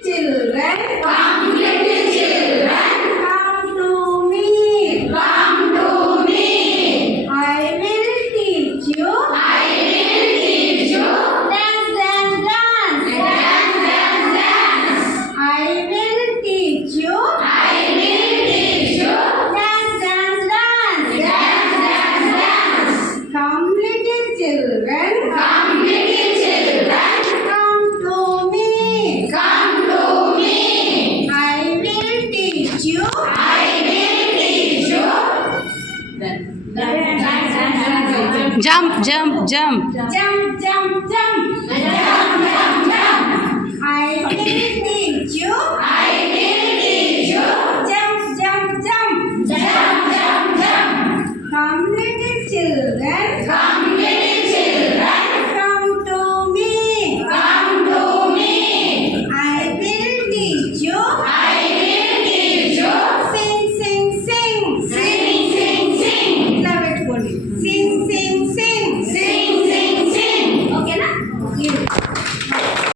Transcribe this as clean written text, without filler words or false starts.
Children, come little children, come to me. Come to me. I will teach you. I will teach you. Dance, dance, dance. Dance, dance, dance. I will teach you. I will teach you. Dance, dance, dance. Dance, dance, dance. Come little children. Come little children. Come to me. Come to me. I will teach you. I will teach you. Jump, jump, jump. Jump, jump, jump. Jump, jump, jump. I will teach you. I